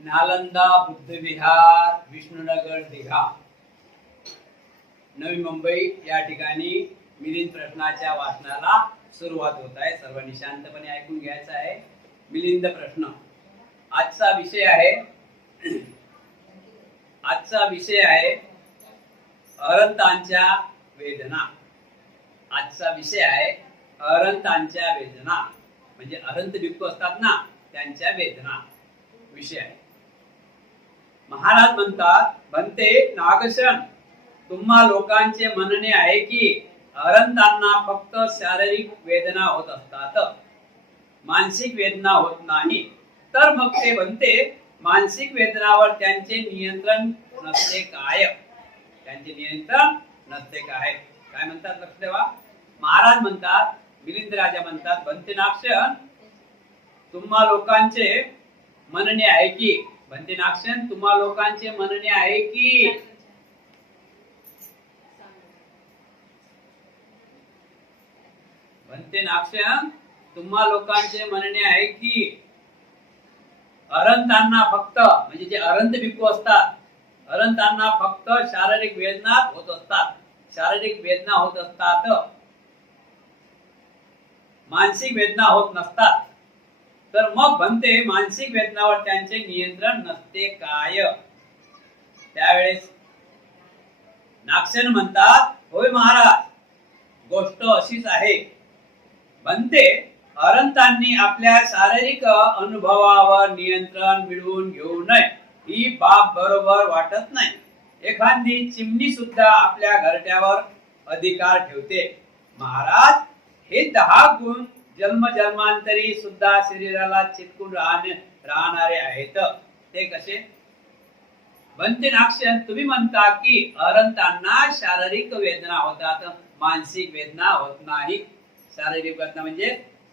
नालंदा बुद्ध विहार, विष्णुनगर, दिघा, नवी मुंबई या ठिकाणी मिलिंद प्रश्नाच्या वाचनाला सुरुवात होत आहे. सर्वांनी शांतपणे ऐकून घ्यायचं आहे. मिलिंद प्रश्न. आजचा विषय आहे अरंतांच्या वेदना. आजचा विषय आहे अरंतांच्या वेदना, म्हणजे अरंत भिक्खू असतात ना, त्यांच्या वेदना विषय आहे. महाराज म्हणतात, म्हणते नागशन, तुम्हा लोकांचे म्हणणे आहे की अरंतांना फक्त शारीरिक वेदना होत असतात, मानसिक वेदना होत नाही. तर मग ते म्हणते मानसिक वेदनावर त्यांचे नियंत्रण नसते काय? त्यांचे नियंत्रण नसते काय? काय म्हणतात लक्ष ठेवा. महाराज म्हणतात, मिलिंद राजा म्हणतात, बनते नागशन, तुम्हा लोकांचे म्हणणे आहे की, बनते नागशन, तुम्हा लोकांचे म्हणणे आहे की, बनते नागशन, तुम्हा लोकांचे म्हणणे आहे की अरंतांना फक्त, म्हणजे जे अरंत भिक्खू असतात, अरंतांना फक्त शारीरिक वेदना होत असतात, शारीरिक वेदना होत असतात, मानसिक वेदना होत नसतात. तर मग म्हणते मानसिक वेदनावर त्यांचे नियंत्रण नसते काय? त्यावेळेस नागशन म्हणतात, होय महाराज, गोष्ट अशीच आहे. म्हणते अरंतांनी आपल्या शारीरिक अनुभवावर नियंत्रण मिळवून घेऊ नये ही बाब बरोबर वाटत नाही. एखादी चिमणी सुद्धा आपल्या घरट्यावर अधिकार ठेवते. महाराज, हे 10 गुण जन्मजन्मांतरी सुद्धा शरीराला चिटकून राहणारे आहेत. ते कसे? बनते नागशन, तुम्ही म्हणता की अरंतांना शारीरिक वेदना होतात, मानसिक वेदना होत नाही. शारीरिक वेदना म्हणजे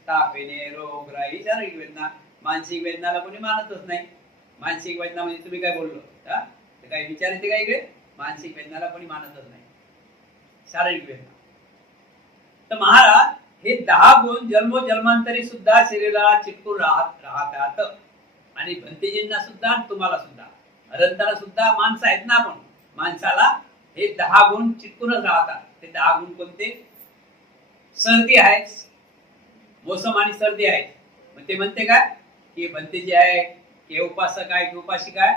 ताप येणे, रोगराई, शारीरिक वेदना. मानसिक वेदनाला कोणी मानतच नाही. मानसिक वेदना म्हणजे तुम्ही काय बोललो, काही विचार येते का इकडे? मानसिक वेदनाला कोणी मानतच नाही, शारीरिक वेदना. तर महाराज, हे 10 गुण जन्मोजन्मांतरी सुद्धा शरीराला चिटकून राहतात. आणि भंतेजींना सुद्धा, तुम्हाला सुद्धा, अरंताला सुद्धा, माणसं आहेत ना आपण, माणसाला हे 10 गुण चिटकूनच राहतात. ते 10 गुण कोणते? सर्दी आहे, मोसम आणि सर्दी आहे. मग ते म्हणते काय की भंतेजी आहे, की उपासक आहे, की उपासिका आहे,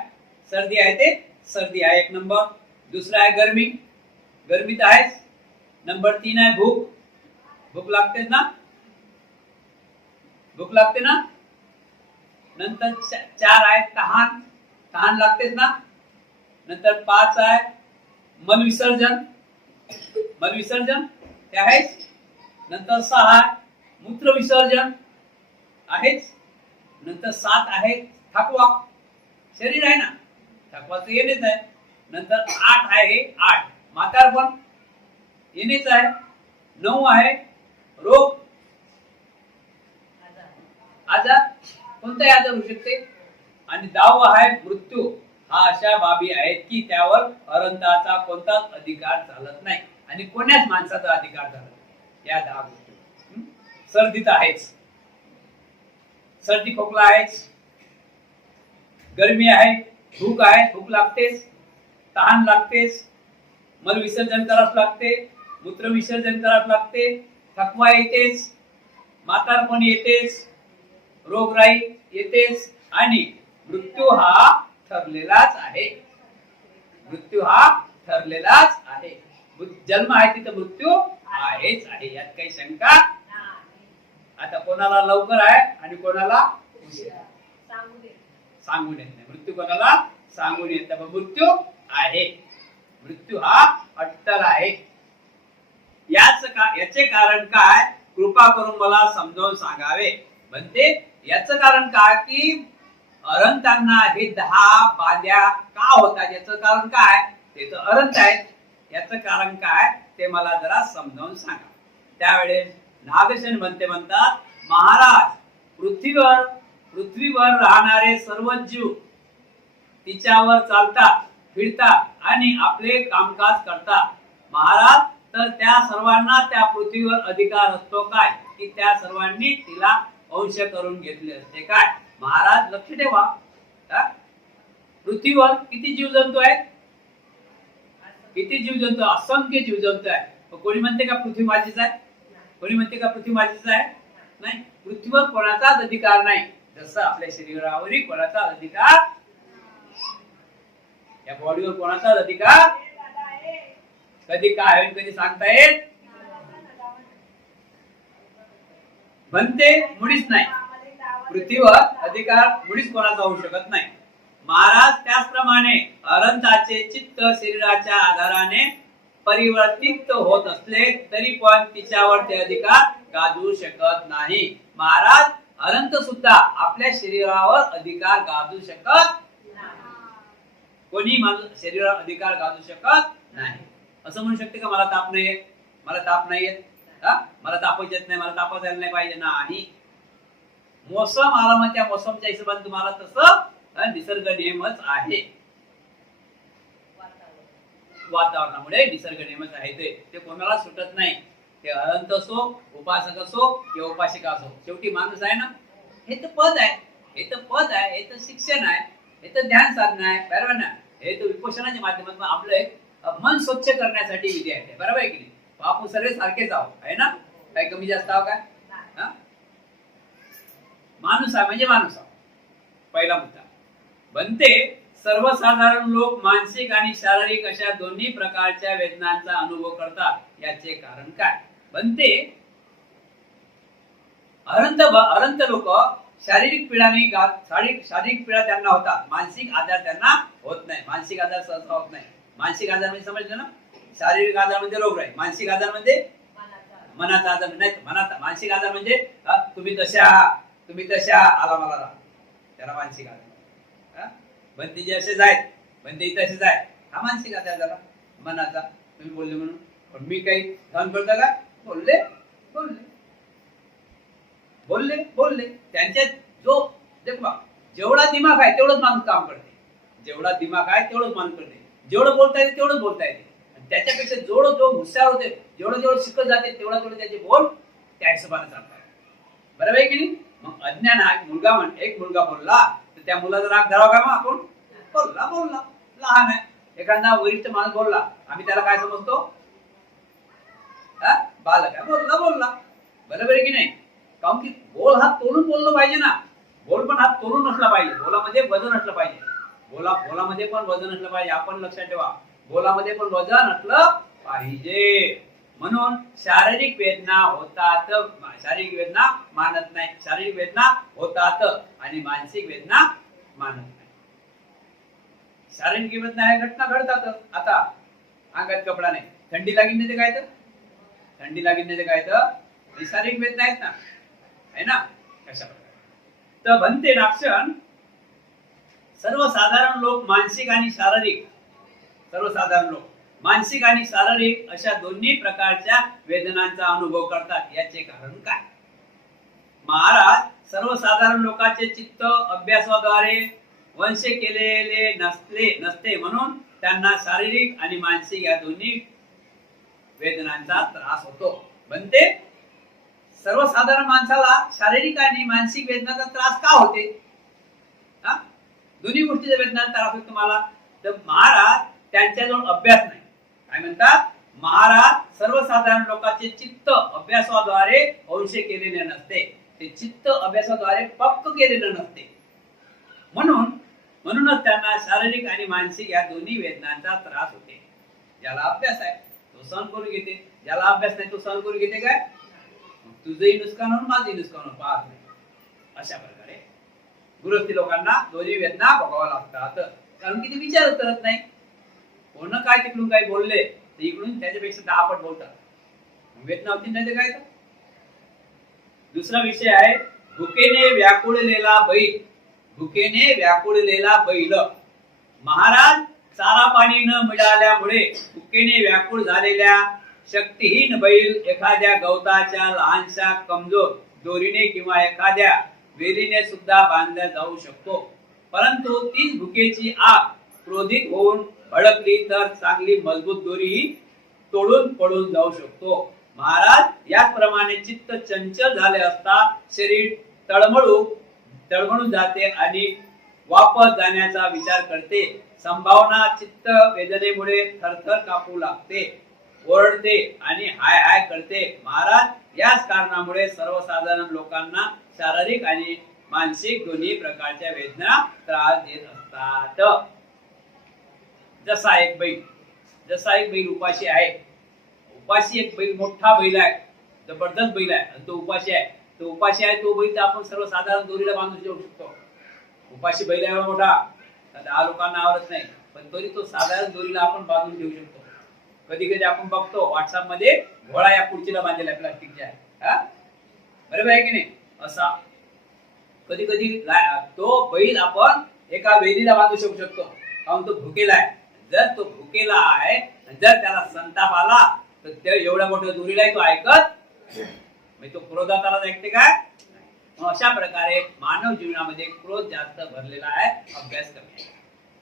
सर्दी आहे, ते सर्दी आहे 1 नंबर. दुसरा आहे गरमी, गरमी तर आहेच. नंबर 3 आहे भूक, भूक लागते ना, भूक लागते ना. नंतर 4 आहे तहान, तहान लागतेच ना. नंतर 5 आहे मलविसर्जन, मलविसर्जन ते आहेच. नंतर 6 आहे मूत्र विसर्जन आहेच. नंतर 7 आहे थकवा, शरीर आहे ना, थकवा तर येणेच आहे. नंतर 8 आहे 8 म्हातारपण, येणेच आहे. 9 आहे रोग, आजार, कोणताही आजार होऊ शकते. आणि 10 आहे मृत्यू. हा अशा बाबी आहेत की त्यावर अरंताचा कोणताच अधिकार चालत नाही आणि कोण्याच माणसाचा अधिकार चालत नाही. या 10 गोष्टी. सर्दी तर आहेच, सर्दी खोकला आहेच, गरमी आहे, भूक आहे, भूक लागतेच, तहान लागतेच, मल विसर्जन करावं लागते, मूत्र विसर्जन करावं लागते, थकवा येतेच, म्हातारपण येतेच, रोगराई येतेच, आणि मृत्यू हा ठरलेलाच आहे. मृत्यू हा ठरलेलाच आहे. जन्म आहे तिथं मृत्यू आहेच आहे, यात काही शंका. आता कोणाला लवकर आहे आणि कोणाला उशीर, सांगून येत नाही. मृत्यू कोणाला सांगून येत नाही, मृत्यू आहे. मृत्यू हा अट्टल आहे. याचे कारण काय? कृपा करून मला समजावून सांगावे. म्हणते याचं कारण काय की अरंतांना हे 10 बाध्या का होतात? याचं कारण काय? ते तर अरंत आहेत. याचं कारण काय ते मला जरा समजावून सांगा. त्यावेळेस नागशन म्हणतात, महाराज, पृथ्वीवर राहणारे सर्व जीव तिच्यावर चालतात, फिरतात आणि आपले कामकाज करतात. महाराज, तर त्या सर्वांना त्या पृथ्वीवर अधिकार असतो काय? की त्या सर्वांनी तिला अंश करून घेतले असते काय? महाराज लक्ष ठेवा, पृथ्वीवर किती जीवजंतू आहेत? किती जीवजंतू? असंख्य जीवजंतू आहेत. कोणी म्हणते का पृथ्वी माझीच आहे? कोणी म्हणते का पृथ्वी माझीच आहे? नाही. पृथ्वीवर कोणाचाच अधिकार नाही. जसं आपल्या शरीरावरही कोणाचा अधिकार, या बॉडीवर कोणाचाच अधिकार कधी काय होईल कधी सांगता येत म्हणते मुळीच नाही. पृथ्वीवर अधिकार मुळीच कोणाचा होऊ शकत नाही. महाराज त्याचप्रमाणे अनंताचे चित्त शरीराच्या आधाराने परिवर्तित होत असले तरी पण तिच्यावर ते अधिकार गाजवू शकत नाही. महाराज अनंत सुद्धा आपल्या शरीरावर अधिकार गाजवू शकत, कोणी शरीरावर अधिकार गाजवू शकत नाही. असं म्हणू शकते का मला ताप नाही येत, मला ताप नाही येत, मला तापच येत नाही, मला तापच यायला नाही पाहिजे? नाही. मोसम आला मग त्या मोसमच्या हिशोबाने तुम्हाला तसं निसर्ग नियमच आहे. वातावरणामुळे निसर्ग नियमच आहे. ते कोणाला सुटत नाही. ते अनंत असो, उपासक असो किंवा उपासिका असो, शेवटी माणूस आहे ना. हे तर पद आहे, हे तर पद आहे, हे तर शिक्षण आहे, हे तर ध्यान साधना आहे, बरोबर ना. हे तर विपोषणाच्या माध्यमातून आपलं एक मन स्वच्छ करण्यासाठी विधी आहे, बरोबर आहे की नाही. आपण सगळे सारखेच आहोत, आहे ना. काही कमी जास्त आहो काय? माणूस आहे म्हणजे माणूस आहोत. पहिला मुद्दा. बनते सर्वसाधारण लोक मानसिक आणि शारीरिक अशा दोन्ही प्रकारच्या वेदनांचा अनुभव करतात. याचे कारण काय? बनते अनंत लोक शारीरिक शारीरिक पीडा त्यांना होतात, मानसिक आजार त्यांना होत नाही. मानसिक आजार सहसा होत नाही. मानसिक आजार म्हणजे समजलं ना. शारीरिक आजार म्हणजे रोग आहे, मानसिक आजार म्हणजे मनाचा आजार नाही. मनाचा मानसिक आजार म्हणजे तुम्ही तशा आला मला राहा, त्याला मानसिक आजार. बंदी जे असेच आहेत, बंदी तसेच आहे, हा मानसिक आजार झाला मनाचा. तुम्ही बोलले म्हणून, पण मी काही सहन करतो का? बोलले बोलले बोलले बोलले त्यांच्या जो देखो जेवढा दिमाग आहे तेवढंच माणूस काम करते. जेवढा दिमाग आहे तेवढंच माणूस करते. जेवढं बोलता येते तेवढंच बोलता येते. त्याच्यापेक्षा जो हुशार होते, जेवढं शिकत जाते तेवढं त्याचे बोल त्या हिशोबाने चालतात, बरोबर आहे की नाही. मग अज्ञान हा एक मुलगा बोलला तर त्या मुलाचा राग धरावा का? मग आपण बोलला लहान आहे. एखादा वरिष्ठ माणूस बोलला, आम्ही त्याला काय समजतो? बालक आहे, बोलला, बरोबर आहे की नाही. कारण की बोल हा तोलून बोललं पाहिजे ना. बोल पण हात तोलून नसला पाहिजे. बोलामध्ये वजन असलं पाहिजे. बोलामध्ये पण वजन असलं पाहिजे. आपण लक्षात ठेवा, बोलामध्ये पण वजन असलं पाहिजे. म्हणून शारीरिक वेदना होतात, शारीरिक वेदना मानत नाही. शारीरिक वेदना होतात आणि मानसिक वेदना मानत नाही. शारीरिक वेदना ह्या घटना घडतात. आता अंगात कपडा नाही, थंडी लागीन नाही काय तर, थंडी लागीन नाही काय तर शारीरिक वेदना आहेत ना, आहे ना. कशा प्रकारे तर बनते नाक्षण सर्वसाधारण लोक मानसिक आणि शारीरिक अशा दोन्ही प्रकारच्या वेदनांचा अनुभव करतात. याचे कारण काय? महाराज सर्वसाधारण लोकांचे चित्त अभ्यासाद्वारे वंश केलेले नसते म्हणून त्यांना शारीरिक आणि मानसिक या दोन्ही वेदनांचा त्रास होतो. बनते सर्वसाधारण माणसाला शारीरिक आणि मानसिक वेदनाचा त्रास का होते? दोन्ही गोष्टीचा वेदनाचा त्रास होतो तुम्हाला. तर महाराज त्यांच्याजवळ अभ्यास नाही. काय म्हणतात? महाराज सर्वसाधारण लोकांचे चित्त अभ्यासाद्वारे वंश केलेले नसते. ते चित्त अभ्यासाद्वारे पक्क केलेलं नसते. म्हणूनच त्यांना शारीरिक आणि मानसिक या दोन्ही वेदनांचा त्रास होते. ज्याला अभ्यास आहे तो सहन करून घेते, ज्याला अभ्यास नाही तो सहन करून घेते काय? तुझंही नुकसान होऊन माझंही नुकसान होऊन पाहत नाही. अशा प्रकारे गृहस्थी लोकांना दोन्ही वेदना भोगाव्या लागतात. कारण की ते विचारच करत नाही. कोण काय तिकडून काही बोलले तर इकडून त्याच्यापेक्षा 10 पट बोलतात. वेदना होती नाही काय. तर दुसरा विषय आहे भुकेने व्याकुळलेला बैल. महाराज चारा पाणी न मिळाल्यामुळे भुकेने व्याकुळ झालेल्या शक्तिहीन बैल एखाद्या गवताच्या लहानशा कमजोर दोरीने किंवा एखाद्या वेलीने सुद्धा बांधला जाऊ शकतो. परंतु तीच भुकेची आग क्रोधित होऊन भडकली तर चांगली मजबूत दोरीही तोडून पडून जाऊ शकतो. महाराज याचप्रमाणे चित्त चंचल झाले असता शरीर तळमळून जाते आणि वापस जाण्याचा विचार करते, संभावना चित्त वेदनेमुळे थरथर कापू लागते, ओरडते आणि हाय हाय करते. महाराज याच कारणामुळे सर्वसाधारण लोकांना शारीरिक आणि मानसिक दोन्ही प्रकारच्या वेदना त्रास देत असतात. जसा एक बैल उपाशी आहे. उपाशी एक बैल, मोठा बैल आहे, जबरदस्त बैल आहे, आणि तो उपाशी आहे. तो बैल तर आपण सर्वसाधारण दोरीला बांधून ठेवू शकतो. उपाशी बैल एवढा मोठा, 10 लोकांना आवडत नाही, पण तरी तो साधारण दोरीला आपण बांधून ठेवू शकतो. कधी कधी आपण बघतो व्हॉट्सअप मध्ये घोडा या खुर्चीला बांधलेला आहे, प्लास्टिकच्या. बरोबर आहे की नाही? असा कधी कधी तो बैल आपण एका वेलीला बांधू शकतो, कारण तो भुकेला आहे. जर तो भुकेला आहे, जर त्याला संताप आला तर त्या एवढ्या मोठ्या दोरीला तो ऐकत, तो क्रोधात आला ऐकते काय? अशा प्रकारे मानव जीवनामध्ये क्रोध जास्त भरलेला आहे, अभ्यास कमी आहे.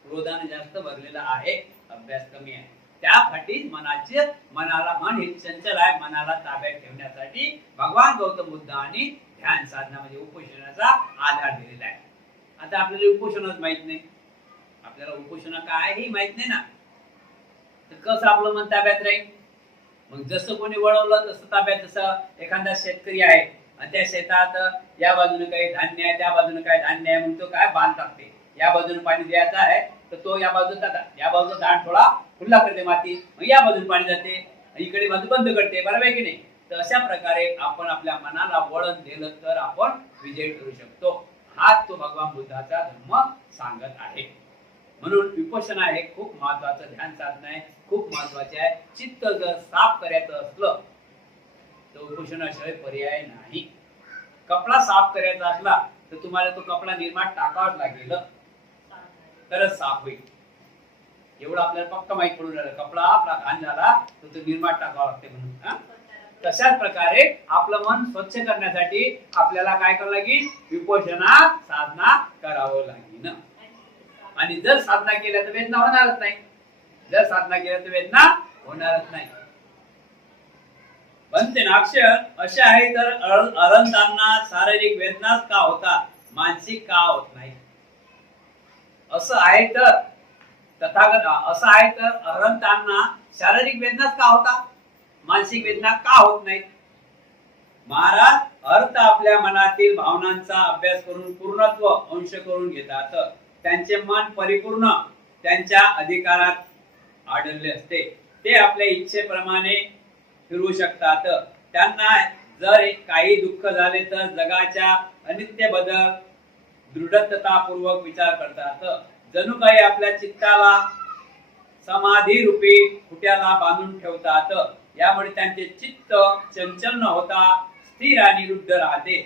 क्रोधाने जास्त भरलेला आहे, अभ्यास कमी आहे. त्यासाठी मन हे चंचल आहे. मनाला ताब्यात ठेवण्यासाठी भगवान गौतम बुद्धांनी ध्यान साधना म्हणजे उपोषणाचा आधार दिलेला आहे. आता आपल्याला उपोषणच माहित नाही, आपल्याला उपोषण काय हे माहित नाही ना, तर कसं आपलं मन ताब्यात राहील? मग जसं कोणी वळवलं तसं ताब्यात. जसं एखादा शेतकरी आहे आणि त्या शेतात या बाजूने काही धान्य आहे, त्या बाजूने काही धान्य आहे, मग तो काय बांध टाकते. या बाजूने पाणी द्यायचं आहे तर तो या बाजूचा दाण थोडा खुल्ला करते माती, मग या बाजूने पाणी जाते, इकडे बाजू बंद करते. बरोबर आहे की नाही? तर अशा प्रकारे आपण आपल्या मनाला वळण दिलं तर आपण विजय करू शकतो. हाच तो भगवान बुद्धाचा धर्म सांगत आहे. म्हणून विपश्यना हे खूप महत्वाचं ध्यान साधना आहे, खूप महत्वाचे आहे. चित्त जर साफ करायचं असलं तर विपश्यनाशिवाय पर्याय नाही. कपडा साफ करायचा असला तर तुम्हाला तो कपडा निर्माण टाकावाच लागेल, तरच साफ होईल. एवढं आपल्याला फक्त माहित पडून राहिलं, कपडा आपला घाण झाला तर तो निर्माण टाकावा लागते म्हणून. तशाच प्रकारे आपलं मन स्वच्छ करण्यासाठी आपल्याला काय करावं लागेल? विपश्यना साधना करावं लागेल. आणि जर साधना केल्या तर वेदना होणारच नाही. जर साधना केल्या तर वेदना होणारच नाही. बनते ना अक्षर असे आहे तर अरंतांना शारीरिक वेदनाच का होतात, मानसिक का होत नाही? असं आहे तर तथागत असं आहे तर अरंतांना शारीरिक वेदनाच का होतात, मानसिक वेदना का होत नाही? महाराज अर्थ आपल्या मनातील भावनांचा अभ्यास करून पूर्णत्व अंश करून घेतात. त्यांचे मन परिपूर्ण त्यांच्या अधिकारात आढळले असते. ते आपल्या इच्छेप्रमाणे फिरू शकतात. त्यांना जर काही दुःख झाले तर जगाच्या अनित्य बदल दृढतापूर्वक विचार करतात. जणू काही आपल्या चित्ताला समाधी रूपी खुट्याला बांधून ठेवतात. यामुळे त्यांचे चित्त चंचल न होता स्थिर आणि रुद्ध राहते.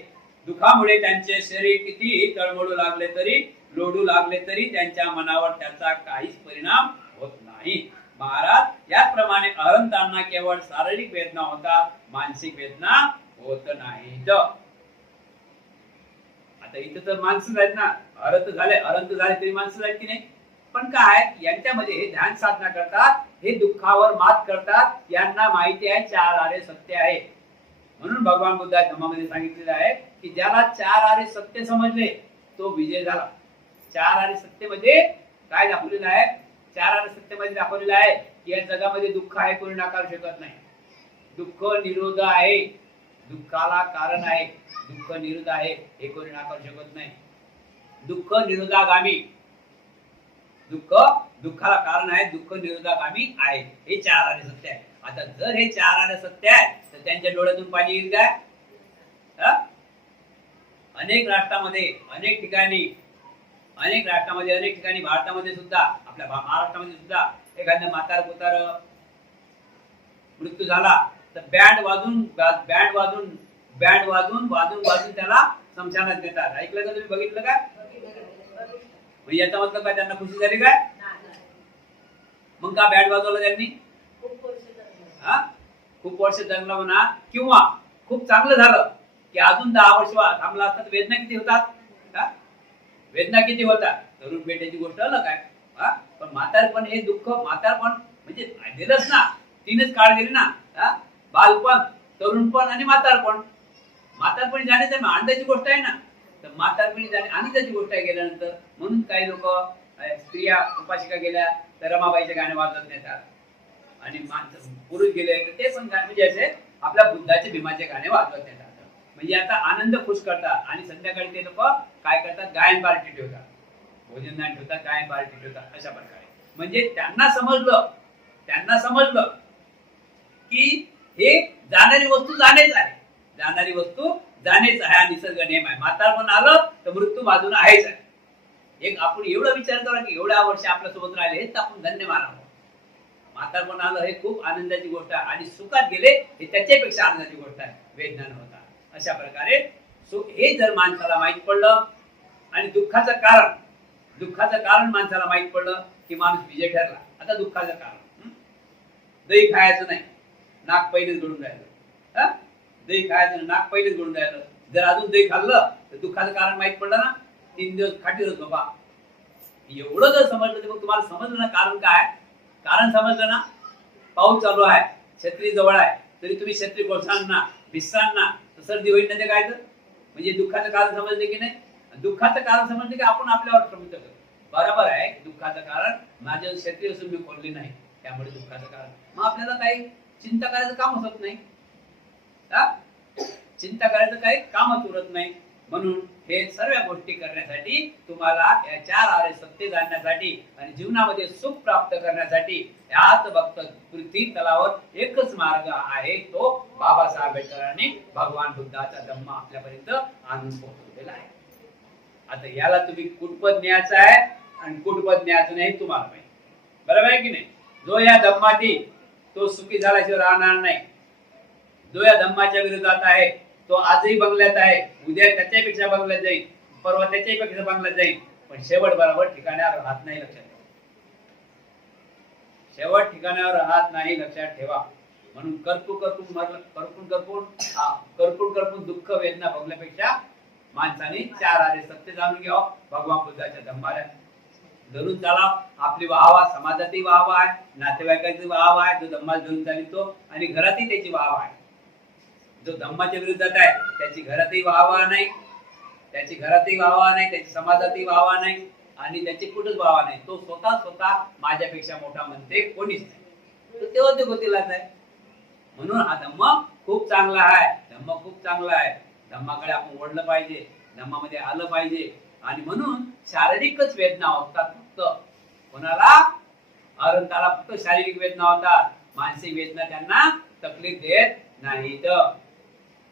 दुःखामुळे त्यांचे शरीर कितीही तळमळू लागले तरी, लोडू लागले तरी त्यांच्या मनावर त्याचा काहीच परिणाम होत नाही. महाराज याप्रमाणे अरंतांना केवळ शारीरिक वेदना होतात, मानसिक वेदना होत नाहीत. आता इथे तर माणसं आहेत ना, अरंत झाले तरी माणसं आहेत की नाही? पण काय यांच्यामध्ये हे ध्यान साधना करतात, हे दुःखावर मात करतात. यांना माहिती आहे 4 आरे सत्य आहे. म्हणून भगवान बुद्ध धम्मामध्ये सांगितलेलं आहे की ज्याला 4 आरे सत्य समजले तो विजय झाला. 4 आरे सत्यमध्ये काय दाखवलेलं आहे? 4 आरे सत्यमध्ये दाखवलेलं आहे की या जगामध्ये दुःख आहे, कोणी नाकारू शकत नाही. दुःख निरोध आहे, दुःखाला कारण आहे. दुःख निरोध आहे हे कोणी नाकारू शकत नाही. दुःख निरोधागामी, दुःखाला कारण आहे, दुःख निरोधागामी आहे. हे 4 आरे सत्य आहे. आता जर हे 4 आरे सत्य आहे तर त्यांच्या डोळ्यातून पाणी येईल काय? अनेक राष्ट्रामध्ये अनेक ठिकाणी भारतामध्ये सुद्धा, आपल्या महाराष्ट्रामध्ये सुद्धा एखाद्या म्हातार मृत्यू झाला तर बँड वाजून त्याला स्मशानात नेतात. ऐकलं का तुम्ही? बघितलं का? याचा मतलब काय? त्यांना खुशी झाली काय? मग का बँड वाजवलं त्यांनी? खूप वर्ष जगला म्हणा, किंवा खूप चांगलं झालं की अजून 10 वर्ष थांबला असतात. वेदना किती होतात? तरुण पेटेची गोष्ट अलग आहे. पण म्हातारपण हे दुःख, म्हातारपण म्हणजे दिलंच ना, 3च काळ गेली ना, बालपण, तरुणपण आणि म्हातारपण. म्हातारपण जाण्याचं आनंदाची गोष्ट आहे ना. तर म्हातारपणी जाणे आनंदाची गोष्ट आहे गेल्यानंतर. म्हणून काही लोक स्त्रिया उपासिका गेल्या तर रमाबाईचे गाणे वाजत नेतात, आणि पुरुष गेले तर ते पण म्हणजे असे आपल्या बुद्धाचे भीमाचे गाणे वाजवत नेतात. म्हणजे आता आनंद खुश करतात. आणि संध्याकाळी ते लोक काय करतात, गायन पार्टी ठेवतात, भोजन नाही ठेवतात, गायन पार्टी ठेवतात. अशा प्रकारे म्हणजे त्यांना समजलं की हे जाणारी वस्तू जाणेच आहे, जाणारी वस्तू जाणेच आहे, हा निसर्ग नियम आहे. म्हातारपण आलं तर मृत्यू बाजूने आहेच आहे. एक आपण एवढा विचार करा की एवढ्या वर्ष आपल्या सोबत राहिले हेच आपण धन्य मानावं. म्हातारपण आलं हे खूप आनंदाची गोष्ट आहे, आणि सुखात गेले हे त्याच्यापेक्षा आनंदाची गोष्ट आहे, वेदना न होता. अशा प्रकारे हे जर माणसाला माहीत पडलं, आणि दुःखाचं कारण माणसाला माहीत पडलं की माणूस विजय ठरला. आता दुःखाचं कारण, दही खायचं नाही, नाक पहिलेच गळून राहिलं. दही खायचं, नाक पहिलेच गळून राहिलं. जर अजून दही खाल्लं तर दुःखाचं कारण माहीत पडलं ना, 3 दिवस खाटीरच बाबा. एवढं जर समजलं तर मग तुम्हाला समजलं ना कारण काय, कारण समजलं ना. पाऊस चालू आहे, छत्री जवळ आहे, तरी तुम्ही छत्री कोसळणार भिसणार तर सर्दी होईल ना. ते काय तर म्हणजे दुःखाचं कारण समजले की नाही. दुःखाचं कारण समजले की आपण आपल्यावर श्रमित करतो. बरोबर आहे, दुःखाचं कारण माझ्या छत्री असून मी खोलली नाही, त्यामुळे दुःखाचं कारण. मग आपल्याला काही चिंता करायचं कामच होत नाही, चिंता करायचं काही कामच उरत नाही. म्हणून हे सर्व गोष्टी करण्यासाठी तुम्हाला या 4 आर्य सत्य जाणण्यासाठी आणि जीवनामध्ये सुख प्राप्त करण्यासाठी याच भक्त पृथ्वी तलावर एकच मार्ग आहे, तो बाबासाहेब आंबेडकरांनी भगवान बुद्धाचा धम्म आपल्यापर्यंत आणून पोहोचवलेला आहे. आता याला तुम्ही कुठपत न्यायचं आहे आणि कुठपत न्यायचं नाही तुम्हाला माहिती, बरोबर आहे की नाही. जो या धम्माती तो सुखी झाल्याशिवाय राहणार नाही. जो या धम्माच्या विरोधात आहे तो आजही बंगल्यात आहे, उद्या त्याच्यापेक्षा बंगल्यात जाईल, परवा त्याच्यापेक्षा बंगल्यात जाईल, पण शेवट बरोबर ठिकाणावर राहत नाही. लक्षात ठेवा, शेवट ठिकाणावर राहत नाही, लक्षात ठेवा. म्हणून करपून दुःख वेदना भोगल्यापेक्षा माणसाने 4 आर्य सत्य जाणून घ्यावं, भगवान बुद्धाच्या धम्माला धरून चाला. आपली वाहवा समाजातही वाहवा आहे, नातेवाईकाची वाहवा आहे जो धम्माला धरून चालितो, आणि घरातही त्याची वाहवा आहे. जो धम्माच्या विरुद्धात आहे त्याची घरातही वाहवा नाही, त्याची समाजातही वाहवा नाही, आणि त्याची कुठंच वाहवा नाही. तो स्वतः माझ्यापेक्षा मोठा म्हणते कोणीच नाही, तो तेव्हा ते गतीलाच आहे. म्हणून हा धम्म खूप चांगला आहे, धम्माकडे आपण वळलं पाहिजे, धम्मामध्ये आलं पाहिजे. आणि म्हणून शारीरिकच वेदना होतात फक्त, कोणाला अहंताला फक्त शारीरिक वेदना होतात, मानसिक वेदना त्यांना तकलीफ देत नाहीत.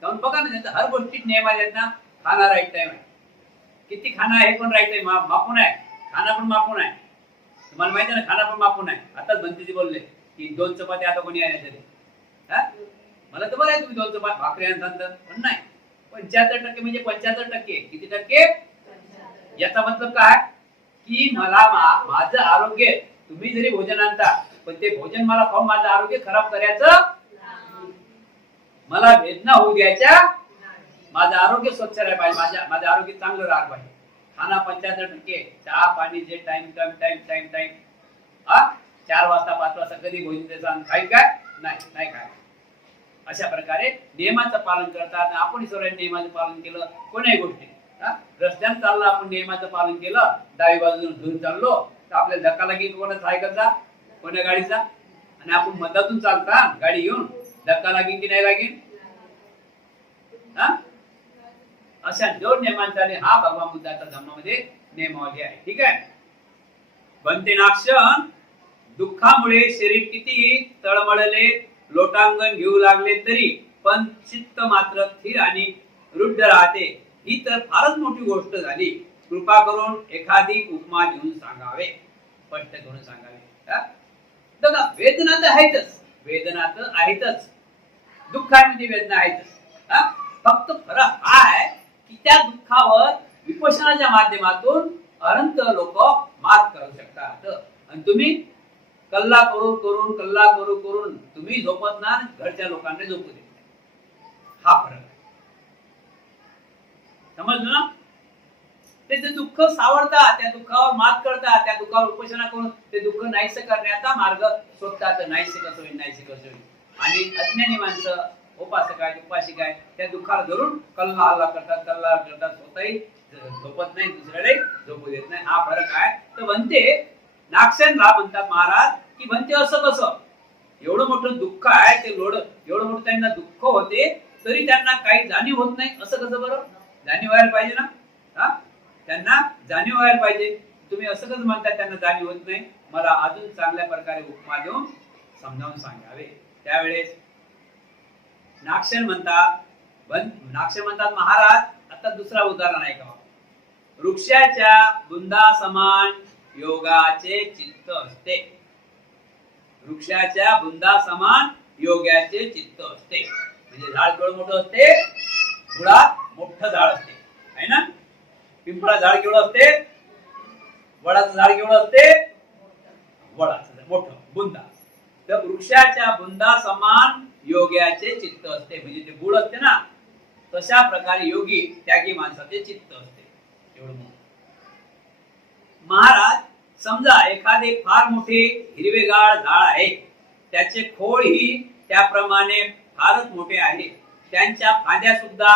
कारण बघा ना, हर गोष्टीत नियम आहेत ना. खाना राईट टाइम आहे, किती खाना आहे पण राईट टाइम मापून आहे, खाना पण मापून आहे. तुम्हाला माहिती आहे ना, खाना पण मापून आहे. आताच भंतीजी बोलले की 2 चपात्या आता कोणी आहे तरी, मला तर बरं आहे तुम्ही 2 चपात्या भाकरी आणतात, पण नाही 75% म्हणजे 75%. किती टक्के? याचा मतलब काय की मला माझं आरोग्य, तुम्ही जरी भोजन आणता पण ते भोजन मला खाऊन माझं आरोग्य खराब करायचं, मला वेदना होऊ द्यायच्या, माझं आरोग्य स्वच्छ राहायला पाहिजे, माझं आरोग्य चांगलं राहायला पाहिजे. खाना 75%, चहा पाणी जे टाइम 4 वाजता 5 वाजता कधी भोजन द्यायचं, खाईल काय नाही काय. अशा प्रकारे नियमाचं पालन करतात. आपण सर्वांनी नियमाचं पालन केलं कोणाही गोष्टी. रस्त्याने चाललं, आपण नियमाचं पालन केलं, डावी बाजून घेऊन चाललो तर आपल्याला धक्का लागेल कोणा सायकलचा, कोणा गाडीचा, आणि आपण मधातून चालता गाडी घेऊन, धक्का लागेल की नाही लागेल. अशा 2 नियमांचा हा भगवान बुद्धाच्या धम्मामध्ये नियमावली आहे. ठीक आहे. बनते नाक्षण, दुःखामुळे शरीर किती तळमळले, लोटांगण घेऊ लागले तरी पण चित्त मात्र स्थिर आणि रुद्ध राहते. ही तर फारच मोठी गोष्ट झाली. कृपा करून एखादी उपमा देऊन सांगावे, स्पष्ट करून सांगावे. बघा, वेदना तर आहेतच, दुःख आहे म्हणजे वेदना आहेतच. फक्त फरक हा आहे की त्या दुःखावर विपश्यनाच्या माध्यमातून अनंत लोक मात करू शकतात, आणि तुम्ही कल्ला करून तुम्ही झोपत ना, घरच्या लोकांना झोपू देत नाही. हा फरक आहे, समजलं ना. ते दुःख सावरतात, त्या दुःखावर मात करतात, त्या दुःखावर उपोषणा करून ते दुःख नाहीसे करण्याचा मार्ग शोधतात. नाहीसे कसं होईल. आणि अज्ञानी माणसं उपासक आहेत उपासिका आहेत त्या दुःखाला धरून कल्ला हल्ला करतात स्वतःही झोपत नाही दुसऱ्याला झोपू देत नाही. हा फरक आहे. तर म्हणते नागसेनला म्हणतात महाराज की म्हणते असं कसं एवढं मोठं दुःख आहे ते एवढं मोठं त्यांना दुःख होते तरी त्यांना काही जाणीव होत नाही असं कसं बरं. जाणीव व्हायला पाहिजे ना. हा त्यांना जाणीव व्हायला पाहिजे. तुम्ही असं कसं म्हणता त्यांना जाणीव होत नाही. मला अजून चांगल्या प्रकारे उपमा देऊन समजावून सांगावे. त्यावेळेस नागसेन म्हणतात महाराज आता दुसरा उदाहरण आहे का. वृक्षाच्या बुंदा समान योगाचे चित्त असते. वृक्षाच्या बुंदा समान योगाचे चित्त असते. म्हणजे झाड केवढं मोठं असते. बुडात मोठं झाड असते आहे ना. पिंपळा झाड केवढं असते. वडाचं झाड केवढं असते. वडाचं मोठं बुंदा. तर वृक्षाच्या बुंदा समान योग्याचे चित्त असते. म्हणजे ते बुड असते ना तशा प्रकारे योगी त्यागी माणसाचे चित्त असते. एवढं महाराज समजा एखादे फार मोठे हिरवेगार झाड आहे. त्याचे खोड ही त्याप्रमाणे फारच मोठे आहे. त्यांच्या फांद्या सुद्धा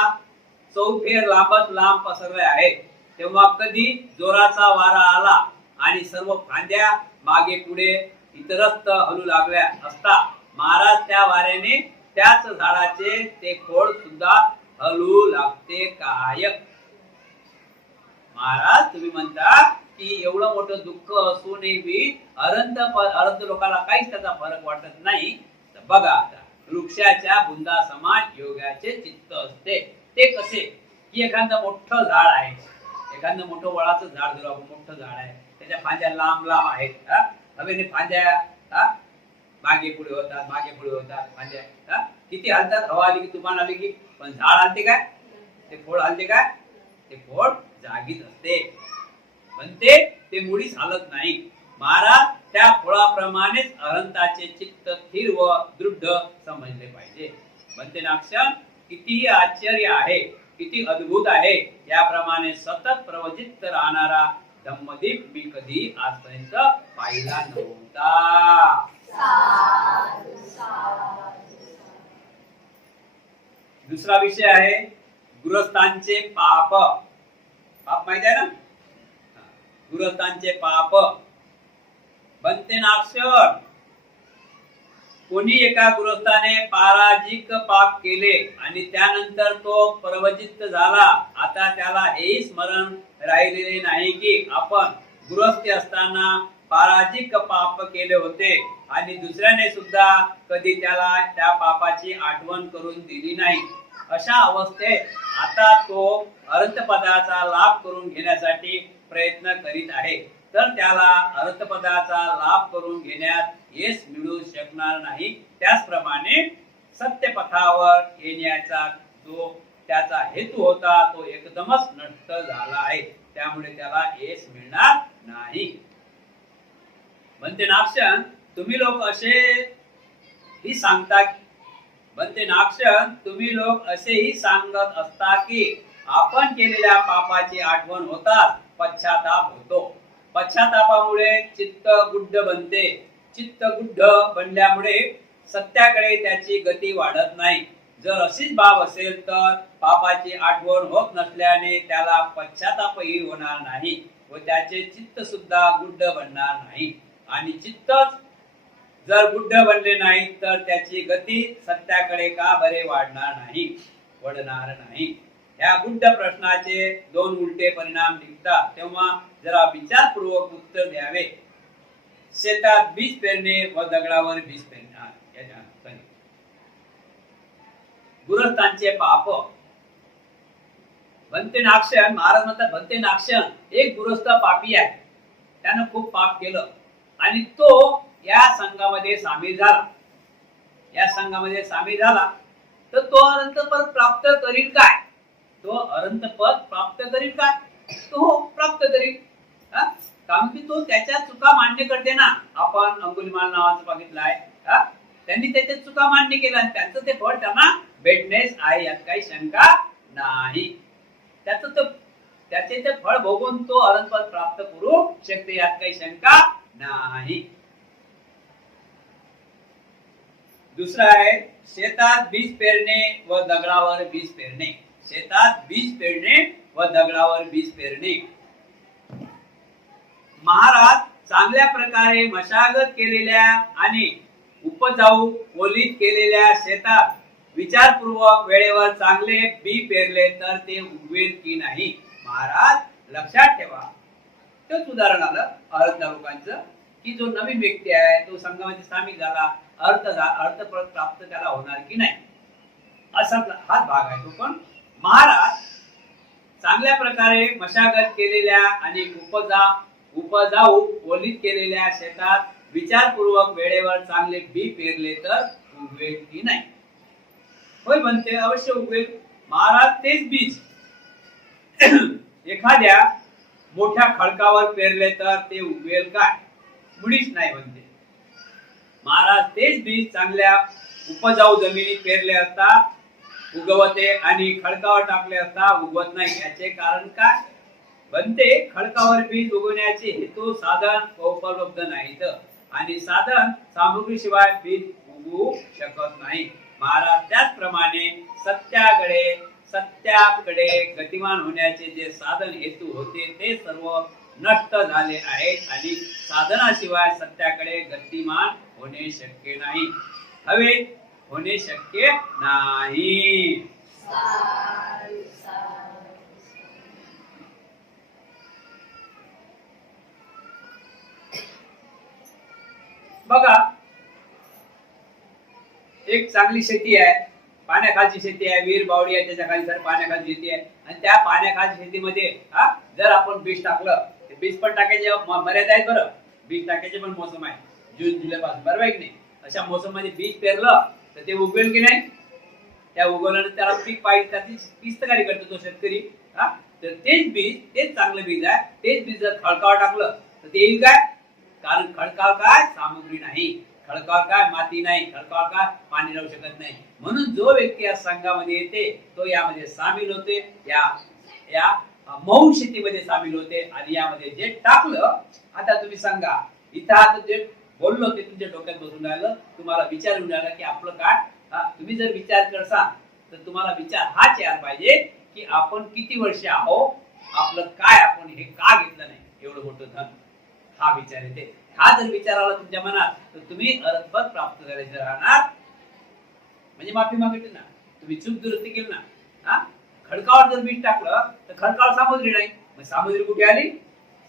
चौफेर लांबच लांब पसरल्या आहेत. तेव्हा कधी जोराचा वारा आला आणि सर्व फांद्या मागे पुढे इतरस्त हलू लागल्या असता महाराज त्या वाऱ्याने त्याच झाडाचे ते खोड सुद्धा हलू लागते काय. महाराज तुम्ही म्हणता की एवढं मोठं दुःख असूनही अरंत लोकांना काहीच त्याचा फरक वाटत नाही. तर बघा आता वृक्षाच्या बुंदा समान योगाचे चित्त असते. ते कसे की एखादं मोठं झाड आहे. एखादं मोठं वडाचं झाड जर मोठं झाड आहे त्याच्या फांद्या लांब लांब आहेत. हवेने फांद्या मागे पुढे होतात फांद्या किती हलतात. हवा आली की तुफान आली की पण झाड हलते काय. ते खोड हलते काय. ते खोड जागीच असते. म्हणते ते मुळीच हालत नाही. महाराज त्या खोडाप्रमाणेच अनंताचे चित्त स्थिर व दृढ समजले पाहिजे. म्हणते नागसेन किती आश्चर्य आहे किती अद्भुत आहे. याप्रमाणे सतत प्रवचित राहणारा धम्मदीप मी कधी आजपर्यंत पाहिला नव्हता. दुसरा विषय आहे गृहस्थांचे पाप. पाप माहिती आहे ना. गृहस्थांचे पाप. बनते नागसेन कोणी एका गृहस्थाने पाराजिक पाप केले आणि त्यानंतर तो प्रवचित झाला. आता त्याला हेही स्मरण राहिलेले नाही की आपण गृहस्थी असताना पाराजिक पाप केले होते आणि दुसऱ्याने सुद्धा कधी त्याला त्या पापाची आठवण करून दिली नाही. अशा अवस्थेत आता तो अरहतपदाचा लाभ करून घेण्यासाठी प्रयत्न करीत आहे. तर त्याला अरहतपदाचा लाभ करून घेण्यात यश मिळू शकणार नाही. त्याचप्रमाणे सत्यपथावर येण्याचा जो त्याचा हेतू होता तो एकदमच नष्ट झाला आहे. त्यामुळे त्याला यश मिळणार नाही. म्हणते नागसेन तुम्ही लोक असेही सांगता. म्हणते नागसेन तुम्ही लोक असेही सांगत असता की आपण केलेल्या पापाची आठवण होताच पश्चाताप होतो. पश्चातापामुळे चित्त गुड्ड बनते. चित्त गुड्ड बनल्यामुळे सत्याकडे त्याची गती वाढत नाही. जर अशीच बाब असेल तर पापाची आठवण होत नसल्याने त्याला पश्चातापही होणार नाही व त्याचे चित्त सुद्धा गुड्ड बनणार नाही. आणि चित्तच जर गुड्ड बनले नाही तर त्याची गती सत्याकडे का बरे वाढणार नाही. या गुड्ड प्रश्नाचे दोन उलटे परिणाम निघतात. तेव्हा जरा विचारपूर्वक उत्तर द्यावे. शेतात बीज पेरणे व दगडावर बीज पेरणे. गृहस्थांचे पाप. बनते नागसेन महाराज म्हणतात बनते नागसेन एक गृहस्थ पापी आहे. त्यानं खूप पाप केलं आणि तो या संघामध्ये सामील झाला. तर तो अनंतपद प्राप्त करील काय. तो प्राप्त करील. कारण की तो त्याच्या चुका मान्य करते ना. आपण अंगुलिमाल नावाचं बघितलं आहे. त्यांनी त्याच्या चुका मान्य केल्या आणि त्यांचं ते फळ त्यांना भेटणेच आहे यात काही शंका नाही. त्याचे ते फळ भोगून तो अनंतपद प्राप्त करू शकते यात काही शंका नाही. दुसरा आहे शेतात बीज पेरणे व दगडावर बीज पेरणे. शेतात बीज पेरणे व दगडावर बीज पेरणे. महाराज चांगल्या प्रकारे मशागत केलेल्या आणि उपजाऊ ओलीत केलेल्या शेतात विचारपूर्वक वेळेवर चांगले बी पेरले तर ते उगवेल की नाही. महाराज लक्षात ठेवा. तेच उदाहरण आलं अर्थ लोकांचं की जो नवीन व्यक्ती आहे तो संघामध्ये सामील झाला, अर्थ प्राप्त त्याला होणार की नाही असा हाच भाग आहे तो. पण महाराज चांगल्या प्रकारे मशागत केलेल्या आणि उपजाऊ ओलीत केलेल्या शेतात विचारपूर्वक वेळेवर चांगले बी पेरले तर उगवेल की नाही. होय म्हणते, अवश्य उगवेल. महाराज तेच बीज एखाद्या मोठ्या खडकावर पेरले तर ते उगवेल काय? मुळीच नाही म्हणते. महाराज तेच बीज चांगल्या उपजाऊ जमिनीत पेरले असता उगवते आणि खडकावर टाकले असता उगवत नाही. याचे कारण काय? बनते खडकावर बीज उगवण्याचे हेतू साधन उपलब्ध नाहीत आणि साधन सामग्री शिवाय बीज उगवू शकत नाही. महाराज त्याचप्रमाणे सत्याकडे गतिमान होण्याचे जे साधन हेतू होते ते सर्व नष्ट झाले आहेत आणि साधनाशिवाय सत्याकडे गतिमान होणे शक्य नाही. हवे होणे शक्य नाही. बघा, एक चांगली शेती आहे, पाण्याखालची शेती आहे, विहीर बावडी आहे, त्याच्या खाली सर पाण्याखालची शेती आहे आणि त्या पाण्याखालच्या शेतीमध्ये जर आपण बीज टाकलं, बीज पण टाकायचे मर्यादा आहेत बरं. बीज टाकायचे पण मोसम आहे, जून जुलै पासून, बरोबर की नाही. अशा मोसम मध्ये बीज पेरलं तर ते उगवेल की नाही? त्या उगवल्यानंतर त्याला पीक पाहिजे त्याची पिस्तकारी करतो तो शेतकरी. तर तेच बीज, तेच चांगलं बीज आहे, तेच बीज जर खडकावर टाकलं तर ते येईल काय? कारण खडकावर काय सामग्री नाही, खडकावर काय माती नाही, खडकावर काय पाणी राहू शकत नाही. म्हणून जो व्यक्ती या संघामध्ये येते तो यामध्ये सामील होते, या मऊ शेतीमध्ये सामील होते आणि यामध्ये जे टाकलं. आता तुम्ही सांगा, इथं आता जे बोललो ते तुमच्या डोक्यात बसून राहिलं, तुम्हाला विचार येऊन राहिला की आपलं काय. तुम्ही जर विचार करसाल तर तुम्हाला विचार हाच यायला पाहिजे की आपण किती वर्ष आहोत, आपलं काय, आपण हे का घेतलं नाही एवढं मोठं धन. हा विचार येते. हा जर विचार आला तुमच्या मनात तर तुम्ही अरहत प्राप्त करायचे राहणार. म्हणजे माफी मागितली ना, तुम्ही चूक दुरुस्ती केली ना. खडकावर जर बीज टाकलं तर खडकावर सामुद्री नाही, मग सामुद्री कुठे आली?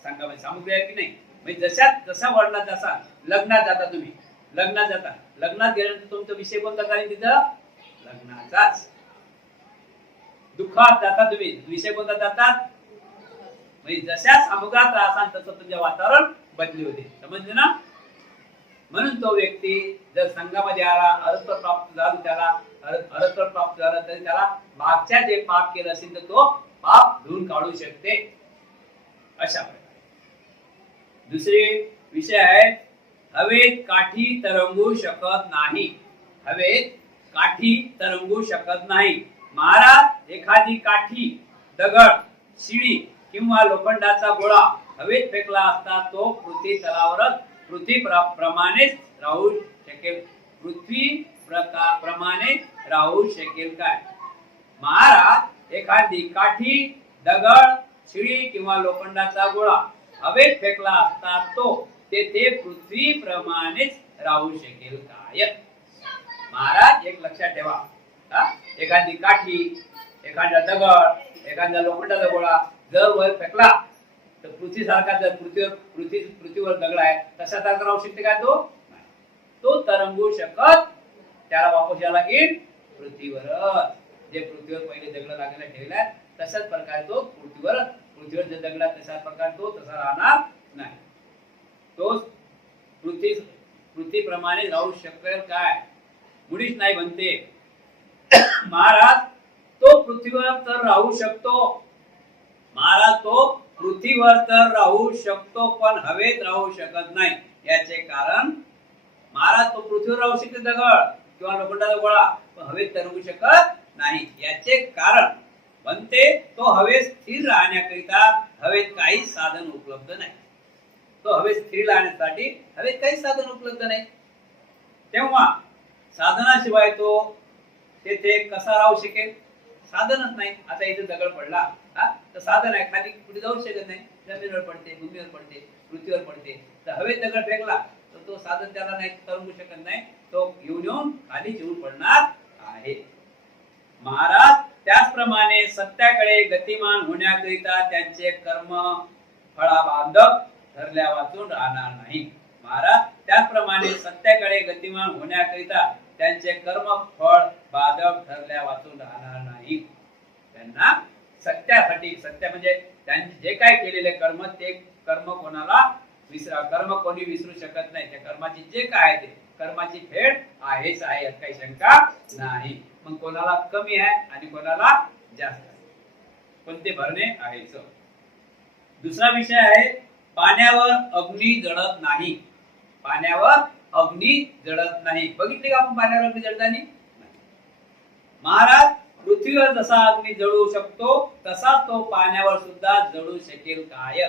सांगा, म्हणजे सामुद्री आहे की नाही? म्हणजे जसा वडिलात जसा लग्नात जाता, तुम्ही लग्नात गेल्यानंतर तुमचा विषय कोणता काही तिथं लग्नाचाच. दुःखात जाता तुम्ही, विषय कोणता जातात? म्हणजे जशा समुद्रात राहसान तसं तुमचे वातावरण बदली होते. समजले ना? म्हणून तो व्यक्ती जर संघामध्ये आला, अर्थ प्राप्त झाला, तरी त्याला मागच्या जे पाप केलं असेल तर तो पाप धुवून काढू शकते. अशा प्रकारे दुसरे विषय आहे हवेत काठी तरंगू शकत नाही. हवेत काठी तरंगू शकत नाही. महाराज एखादी काठी, दगड, शिडी किंवा लोखंडाचा गोळा हवेत फेकला असता तो पृथ्वी तलावरच पृथ्वीप्रमाणेच राहू शकेल. पृथ्वीप्रमाणे राहू शकेल काय? महाराज एखादी काठी, दगड, शिडी किंवा लोखंडाचा गोळा हवेत फेकला असता तो तेथे पृथ्वीप्रमाणेच राहू शकेल काय? महाराज एक लक्षात ठेवा, एखादी काठी, एखादा दगड, एखादा लोखंडाचा गोळा जर वर फेकला तर पृथ्वीसारखा, जर पृथ्वीवर दगड आहे तसा सारखा राहू शकते काय? तो तरंगू शकत, त्याला वापस यायला लागेल पृथ्वीवरच. जे पृथ्वीवर पहिले दगड लागलेला ठेवलाय तशाच प्रकारे तो पृथ्वीवर जे दगडा तशाच प्रकारे तो तसा राहणार नाही. तो पृथ्वीप्रमाणे राहू शकेल काय? मुळीच नाही म्हणते. महाराज तो पृथ्वीवर तर राहू शकतो. महाराज तो पृथ्वीवर तर राहू शकतो पण हवेत राहू शकत नाही. याचे कारण, महाराज तो पृथ्वीवर राहू शकते दगड किंवा लोखंडाचा गोळा, पण हवेत तरंगू शकत नाही. याचे कारण म्हणते तो हवेत स्थिर राहण्याकरिता हवेत काही साधन उपलब्ध नाही. तो हवेत स्थिर राहण्यासाठी हवेत काही साधन उपलब्ध नाही. तेव्हा साधनाशिवाय तो तेथे कसा राहू शकेल? साधनच नाही. आता इथे दगड पडला तर साधन आहे, खाली कुठे जाऊ शकत नाही, जमिनीवर पडते, भूमीवर पडते, पृथ्वीवर पडते. तर हवेत दगड फेकला तर तो साधन त्याला नाही तरंगू शकत नाही, तो येऊन खाली येऊन पडणार आहे. महाराज त्याचप्रमाणे सत्याकडे गतिमान होण्याकरिता त्यांचे कर्म फळाबाधक ठरल्या वाचून राहणार नाही. महाराज त्याचप्रमाणे सत्याकडे गतिमान होण्याकरिता त्यांचे कर्म फळ बाधक ठरल्या वाचून राहणार नाही. त्यांना सत्यासाठी, सत्य म्हणजे त्यांनी जे काय केलेले कर्म ते कर्म कर्म कोणी विसरू शकत नाही. त्या कर्माची जे काय आहे ते कर्माची फेड आहेच आहे, काही शंका नाही. मग कोणाला कमी आहे आणि कोणाला जास्त आहे, पण ते भरणे आहेच. दुसरा विषय आहे पाण्यावर अग्नी जळत नाही. पाण्यावर अग्नी जळत नाही. बघितले का आपण पाण्यावर अग्नी जळताना? महाराज पृथ्वीवर जसा अग्नी जळू शकतो तसाच तो पाण्यावर सुद्धा जळू शकेल काय?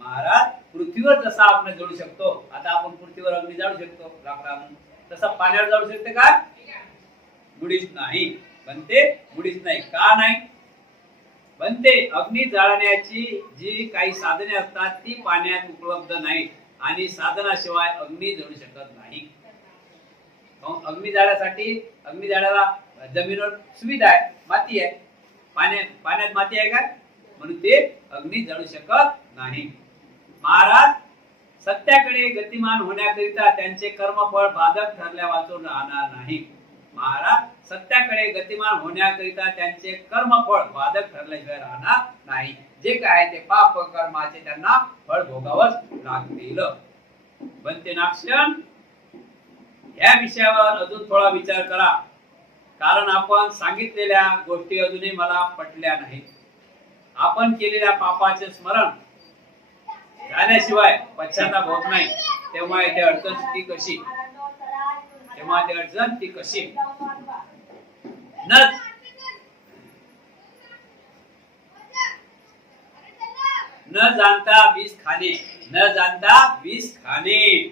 महाराज पृथ्वीवर जसा अग्नी जळू शकतो, आता आपण पृथ्वीवर अग्नी जाळू शकतो लाकडाने, तसा पाण्यावर जाळू शकते का? मुळीच नाही. बनते मुळीच नाही. का नाही बनते? अग्नी जाळण्याची जी काही साधने असतात ती पाण्यात उपलब्ध नाहीत आणि साधनाशिवाय अग्नी जळू शकत नाही. अग्नी जाळायला जमिनीवर सुविधा आहे, माती आहे. पाण्यात माती आहे का? म्हणून ते अग्नी जळू शकत नाही. महाराज सत्याकडे गतिमान होण्याकरिता त्यांचे कर्मफळ बाधक ठरल्या वाचून राहणार नाही. महाराज सत्याकडे गतिमान होण्याकरिता त्यांचे कर्मफळ बाधक ठरल्याशिवाय राहणार नाही. जे काय ते पाप कर्माचे त्यांना फळ भोगावंच लागतील. बनते नाक्षण या विषयावर अजून थोडा विचार करा, कारण आपण सांगितलेल्या गोष्टी अजूनही मला पटल्या नाहीत. आपण केलेल्या पापाचे स्मरण झाल्याशिवाय पश्चाताप होत नाही. तेव्हा येथे अडचण ती कशी? न जाणता विष खाणे, न जाणता विष खाणे.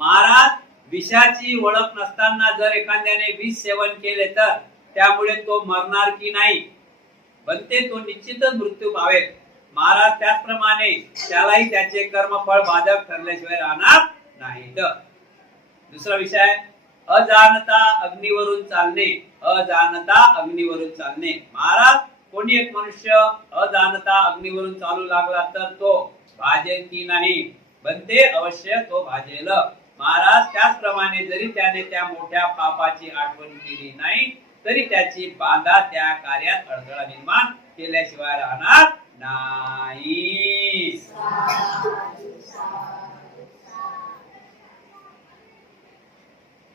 महाराज विषाची ओळख नसताना जर एखाद्याने विष सेवन केले तर त्यामुळे तो मरणार की नाही? बनते तो निश्चितच मृत्यू पावेल. महाराज त्याचप्रमाणे त्यालाही त्याचे कर्मफळ बाधक ठरल्याशिवाय राहणार नाही. दुसरा विषय अजाणता अग्नीवरून चालणे. अजाणता अग्नीवरून चालणे. महाराज कोणी एक मनुष्य अजाणता अग्नीवरून चालू लागला तर तो भाजेल की नाही? बनते अवश्य तो भाजेल. महाराज त्याचप्रमाणे जरी त्याने त्या मोठ्या पापाची आठवण केली नाही तरी त्याची बाधा त्या कार्यात अडथळा निर्माण केल्याशिवाय राहणार नाही.